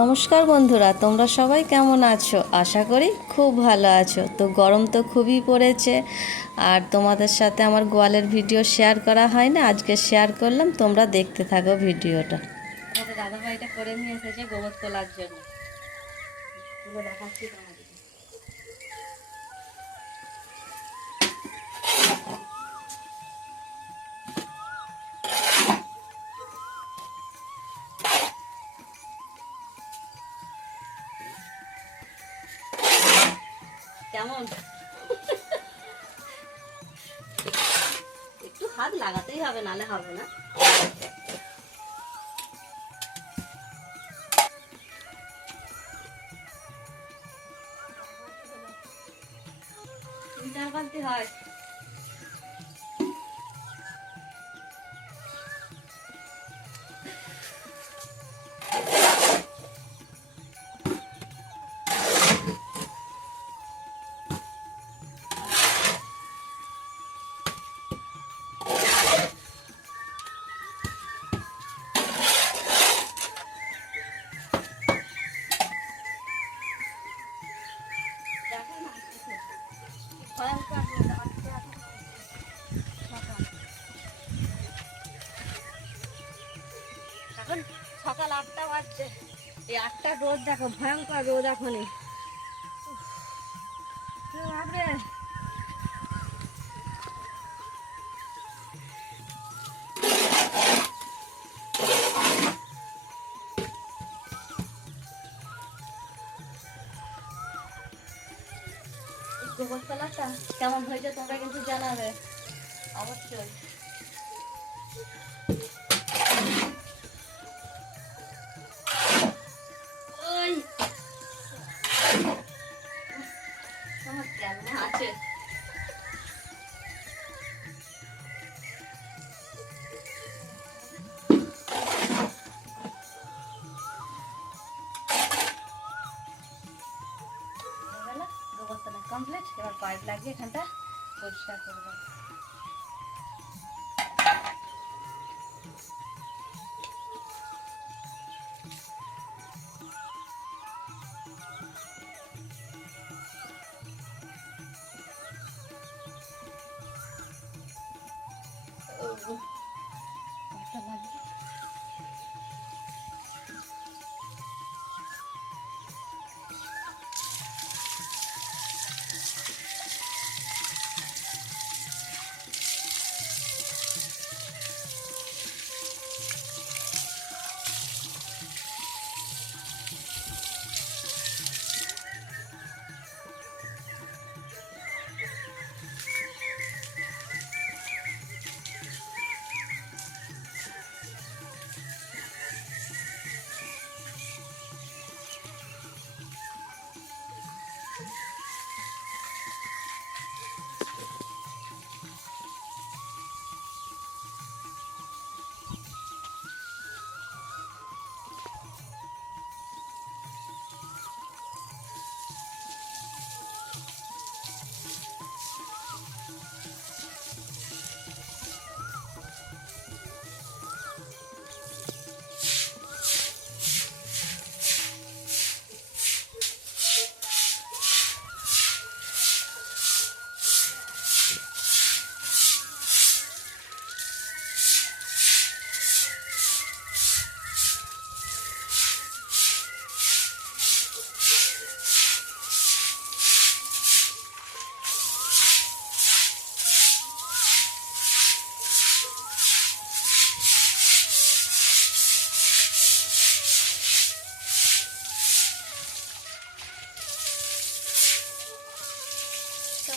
নমস্কার বন্ধুরা, তোমরা সবাই কেমন আছো? আশা করি খুব ভালো আছো। তো গরম তো খুবই পড়েছে, আর তোমাদের সাথে আমার গোয়ালের ভিডিও শেয়ার করা হয় না, আজকে শেয়ার করলাম। তোমরা দেখতে থাকো ভিডিওটা। আমাদের দাদাভাইটা করে নিয়ে এসেছে গোবর তোলার জন্য, দেখাচ্ছি তোমাদের। কেমন? একটু হাত লাগাতেই হবে, নালে হবে না। তিন চার বালতি হয়। এখন সকাল 8টা বাজছে, এই 8টার রোদ দেখো, ভয়ঙ্কর রোদ এখনই। গোবর তোলাটা কেমন হয়েছে তোমরা কিন্তু জানাবে অবশ্যই। ওই তোমার কেমন আছে? গোবর তোলা কমপ্লিট, এবার পাইপ লাগিয়ে এখানটা পরিষ্কার করবো।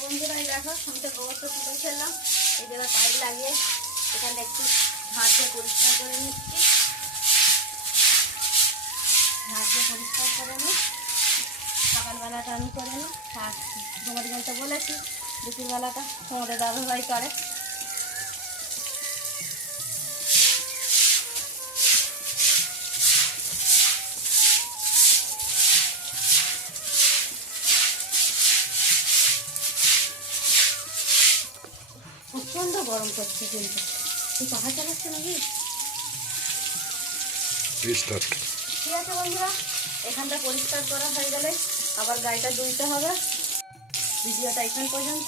বন্ধুরা দেখো, আমি তো গোবর তো তুলে ফেললাম। এই যে পাইপ লাগিয়ে এখানটা একটু ঝাড় দিয়ে পরিষ্কার করে নিচ্ছি। ঝাড় দিয়ে পরিষ্কার করে নিই, সকালবেলাটা আমি করে নিই। আর গোবর বলতে বলেছি দুপুরবেলাটা তোমাদের দাদাভাই করে। প্রচন্ড গরম করছে, কিন্তু তুই পাখা চালাচ্ছে নাকি? ঠিক আছে বন্ধুরা, এখানটা পরিষ্কার করা হয়ে গেলে আবার গাড়িটা ধুইতে হবে। ভিডিওটা এখান পর্যন্ত।